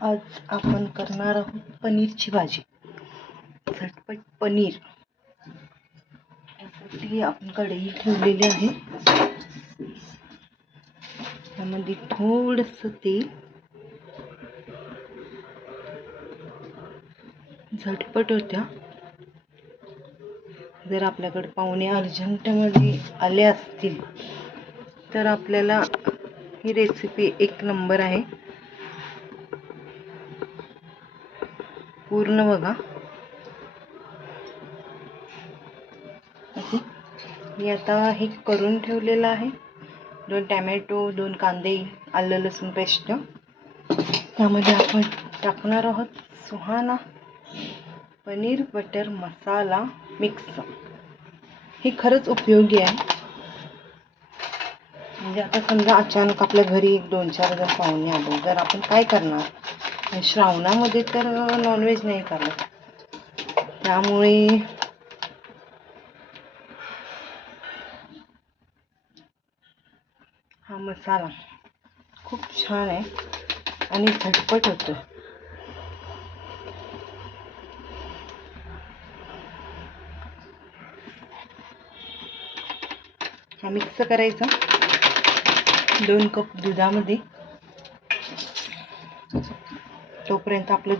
आज आपण करणार आहोत पनीरची भाजी. झटपट पनीर यासाठी आपण कढई ठेवलेली आहे. त्यामध्ये थोडंसं तेल. झटपट होत्या. जर आपल्याकडे पाहुणे अर्जंटमध्ये आले असतील तर आपल्याला ही रेसिपी एक नंबर आहे. पूर्ण बघा. मी आता हे करून ठेवलेलं आहे. 2 टॅमॅटो, 2 कांदे, आलं लसूण पेस्ट. त्यामध्ये आपण टाकणार आहोत सुहाना पनीर बटर मसाला मिक्स. हे खरंच उपयोगी आहे. म्हणजे आता समजा अचानक आपल्या घरी 2-4 जण पाहुणे आले तर आपण काय करणार. श्रावणामध्ये तर नॉनव्हेज नाही चालत. त्यामुळे हा मसाला खूप छान आहे आणि झटपट होतो. हा मिक्स करायचा 2 कप दुधामध्ये. तोपर्यंत आपलं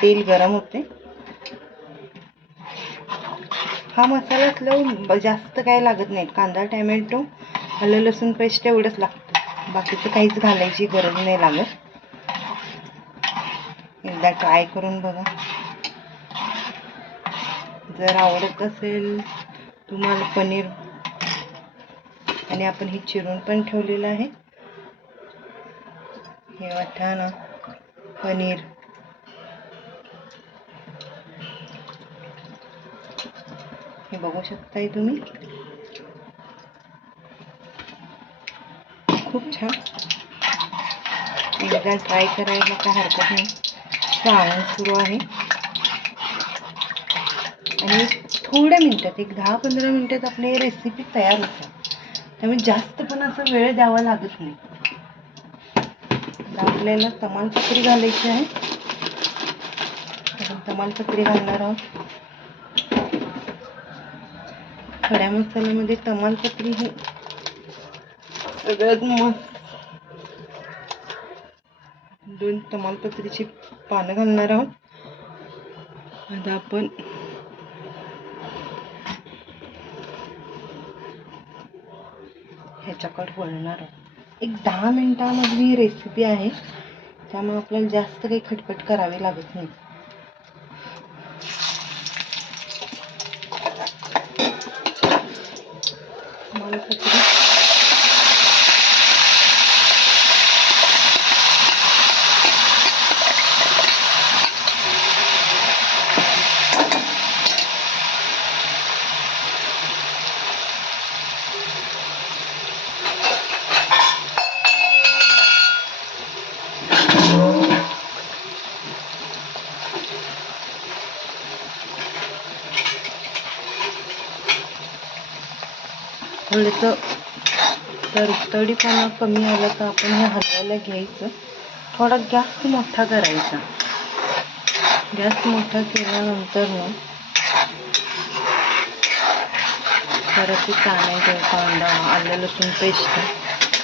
तेल गरम होते. हा मसाला असल्यावर जास्त काय लागत नाही. कांदा, टॅमॅटो, आलं लसूण पेस्ट एवढंच लागतं. बाकीचं काहीच घालायची गरज नाही लागत. एकदा ट्राय करून बघा. जर आवडत असेल तुम्हाला पनीर, आणि आपण हे चिरून पण ठेवलेलं आहे. हे वाटाणा पनीर. हे बघू शकताय तुम्ही. खूप छान. एकदा ट्राय करायला काय हरकत नाही. श्रावण सुरू आहे आणि थोड्या मिनिटात, एक 10-15 मिनिटात आपली रेसिपी तयार होते. त्यामुळे जास्त पण असं वेळ द्यावा लागत नाही. आपल्याला तमालपत्री घालायची आहे. आपण तमालपत्री घालणार आहोत. खड्या मसाल्यामध्ये तमालपत्री ही सगळ्यात मस्त. 2 तमालपत्रीची पानं घालणार आहोत. आता आपण ह्याच्याकडे वळणार आहोत. एक 10 मिनिटांमधली ही रेसिपी आहे. त्यामुळे आपल्याला जास्त काही खटपट करावी लागत नाही. तमालपत्री थोडंसं तडतडीपणा कमी आला तर आपण हे हलवायला घ्यायचं. थोडा गॅस मोठा करायचा. गॅस मोठा केल्यानंतर ना परत ते टॅमॅटो, कांदा, आलं लसूण पेस्ट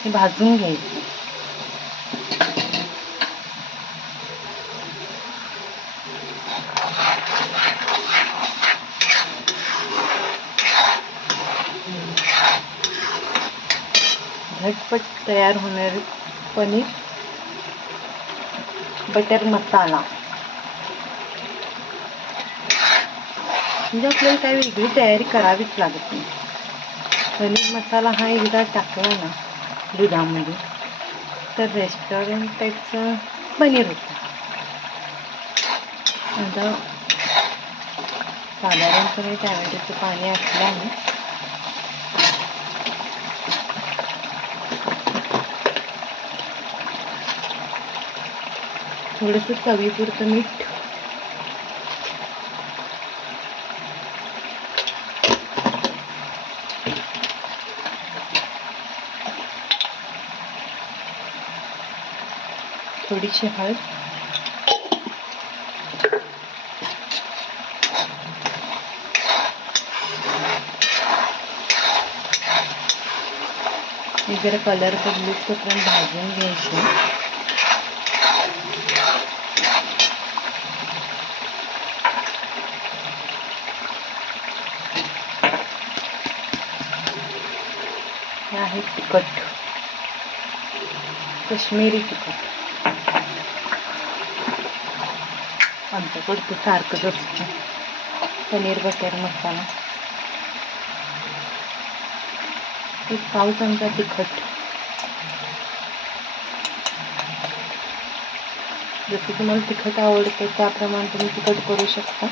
हे भाजून घ्यायचं. झटपट तयार होणारे पनीर बटर मसाला. म्हणजे आपल्याला काही वेगळी तयारी करावीच लागत नाही. पनीर मसाला हा एकदा टाकला ना दुधामध्ये तर रेस्टॉरंट टाईपचं पनीर होतं. आता साधारणपणे टॅमॅटोचं पाणी असलं आहे. थोडंसं चवीपुरतं मीठ. थोडीशी हळद, हे जरा कलर बदलूच तोपर्यंत भाजून घ्यायचं. हे आहे तिखट, काश्मीरी तिखट. आमच्याकडं ते सारखंच असतं. पनीर बटर मसाला, एक पाव चमचा तिखट. जसं तुम्हाला तिखट आवडतं त्याप्रमाणे तुम्ही तिखट करू शकता.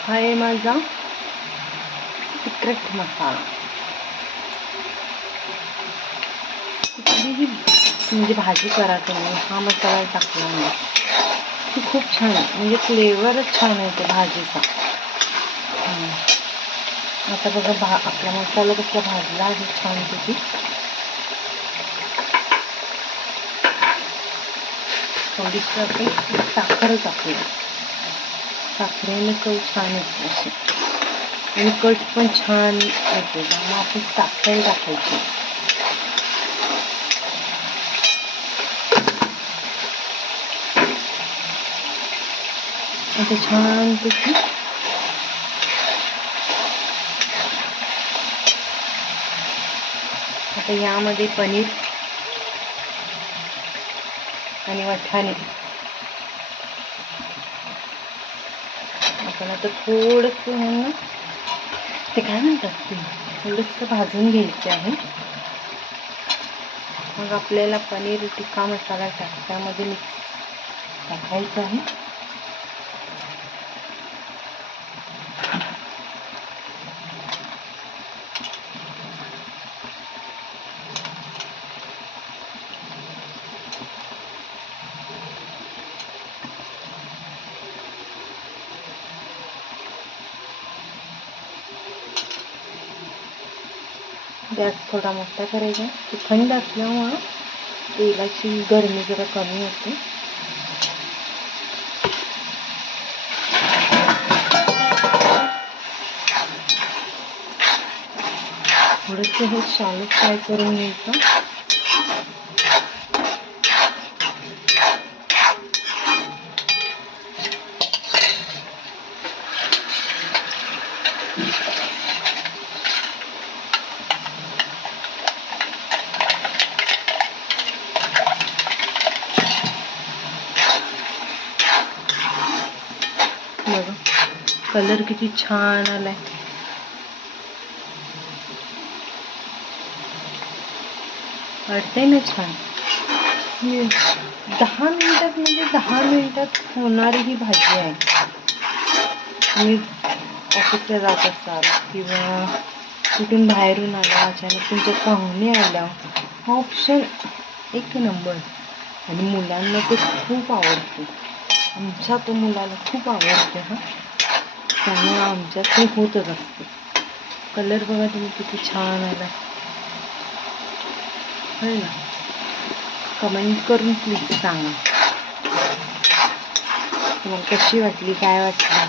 हा आहे माझा सिक्रेट मसाला. कुठलीही म्हणजे भाजी करा तुम्ही, हा मसाला टाकला नाही की खूप छान आहे, म्हणजे फ्लेवरच छान येतो भाजीचा. आता बघा आपला मसाला कसा भाजला आहे छानपैकी. थोडीशी आपण साखर टाकूया. साखरेने चव छान येते अशी, आणि कट पण छान येते. त्यामुळे आपण साखर टाकायची. आता छानपैकी आता यामध्ये पनीर आणि वाटाणे आपण आता थोडंसं ह्यांना ते काय म्हणतात ते थोडंसं भाजून घ्यायचं आहे. मग आपल्याला पनीर टिक्का मसाला त्यामध्ये मिक्स टाकायचं आहे. गॅस थोडा मोठा करायचा. ते थंड असल्यामुळं तेलाची गरमी जरा कमी होते. थोडंसं हे शालो फ्राय करून घ्यायचं. बघा कलर किती छान आलाय. वाटतंय ना छान. 10 मिनिटात म्हणजे 10 मिनिटात होणारी ही भाजी आहे. तुम्ही ऑफिसला जात असाल किंवा कुठून बाहेरून आला, अचानक तुमच्या पाहुणे आल्या, हा ऑप्शन एक नंबर. आणि मुलांना ते खूप आवडते. आमच्या तो मुलाला खूप आवडते. त्यामुळे आमच्यात ते होतच असते. कलर बघा तुम्ही किती छान आला है ना. कमेंट करून प्लीज सांगा तुम्हाला कशी वाटली, काय वाटली.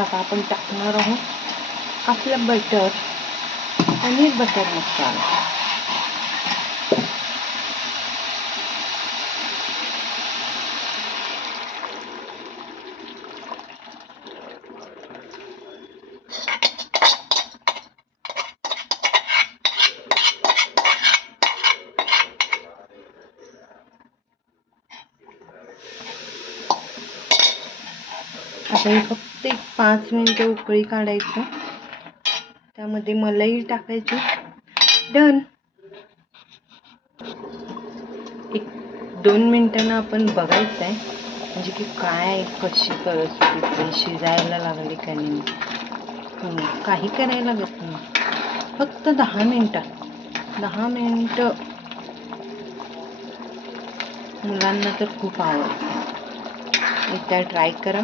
आता आपण टाकणार आहोत आपलं बटर, पनीर बटर मसाला. आता हे फक्त एक 5 मिनिटं उकळी काढायचं. त्यामध्ये मलाई टाकायची. डन. 1-2 मिनिटांना आपण बघायचं आहे म्हणजे की काय कशी परिस्थिती शिजायला लागली का नाही. काही करायला लागत नाही. फक्त 10 मिनिटं मुलांना तर खूप आवडते. एकदा ट्राय करा,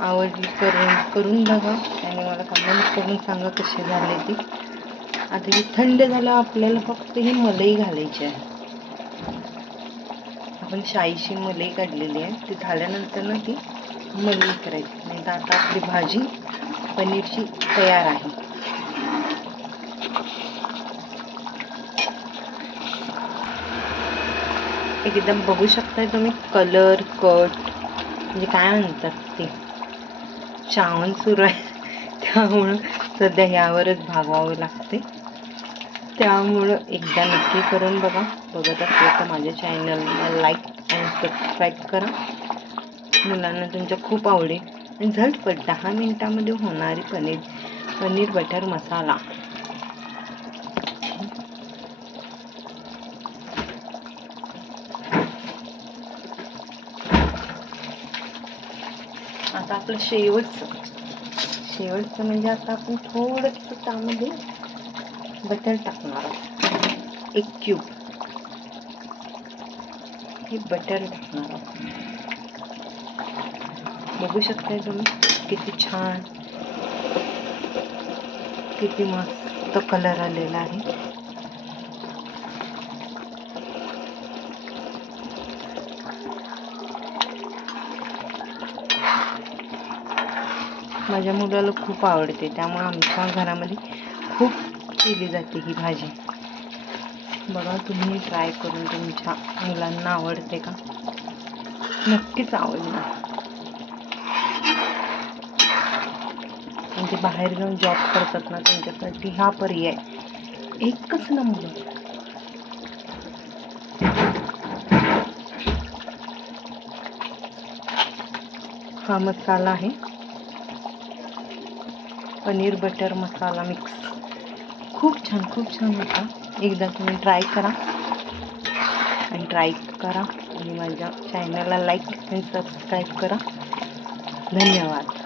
आवडली करून बघा आणि मला कमेंट करून सांगा कशी झाली ती. आता ही थंड झालं, आपल्याला फक्त ही मलाई घालायची आहे. आपण शाईची मलाई काढलेली आहे, ती झाल्यानंतर ना ती मलाई करायची. नाही तर आता आपली भाजी पनीरची तयार आहे. एकदम बघू शकताय तुम्ही कलर कट, म्हणजे काय म्हणतात ते, चावण सुरू आहे. त्यामुळं सध्या ह्यावरच भागवावं लागते. त्यामुळं एकदा नक्की करून बघा. बघत असेल तर माझ्या चॅनलला लाईक आणि सबस्क्राईब करा. मुलांना तुमच्या खूप आवडेल. आणि झटपट 10 मिनिटामध्ये होणारी पनीर बटर मसाला. आता आपलं शेवटचं म्हणजे आता आपण थोडंसं त्यामध्ये बटर टाकणार आहोत. 1 क्यूब हे बटर टाकणार आहोत. बघू शकताय तुम्ही किती छान, किती मस्त कलर आलेला आहे. माझ्या मुलाला खूप आवडते, त्यामुळे आमच्या घरामध्ये खूप केली जाते ही भाजी. बघा तुम्ही ट्राय करून तुमच्या मुलांना आवडते का? नक्कीच आवडणार. म्हणजे बाहेर जाऊन जॉब करतात ना, त्यांच्यासाठी हा पर्याय एकच नंबर. हा मसाला आहे पनीर बटर मसाला मिक्स. खूप छान होता. एकदा तुम्ही ट्राय करा आणि माझ्या चॅनलला लाईक आणि सबस्क्राईब करा. धन्यवाद.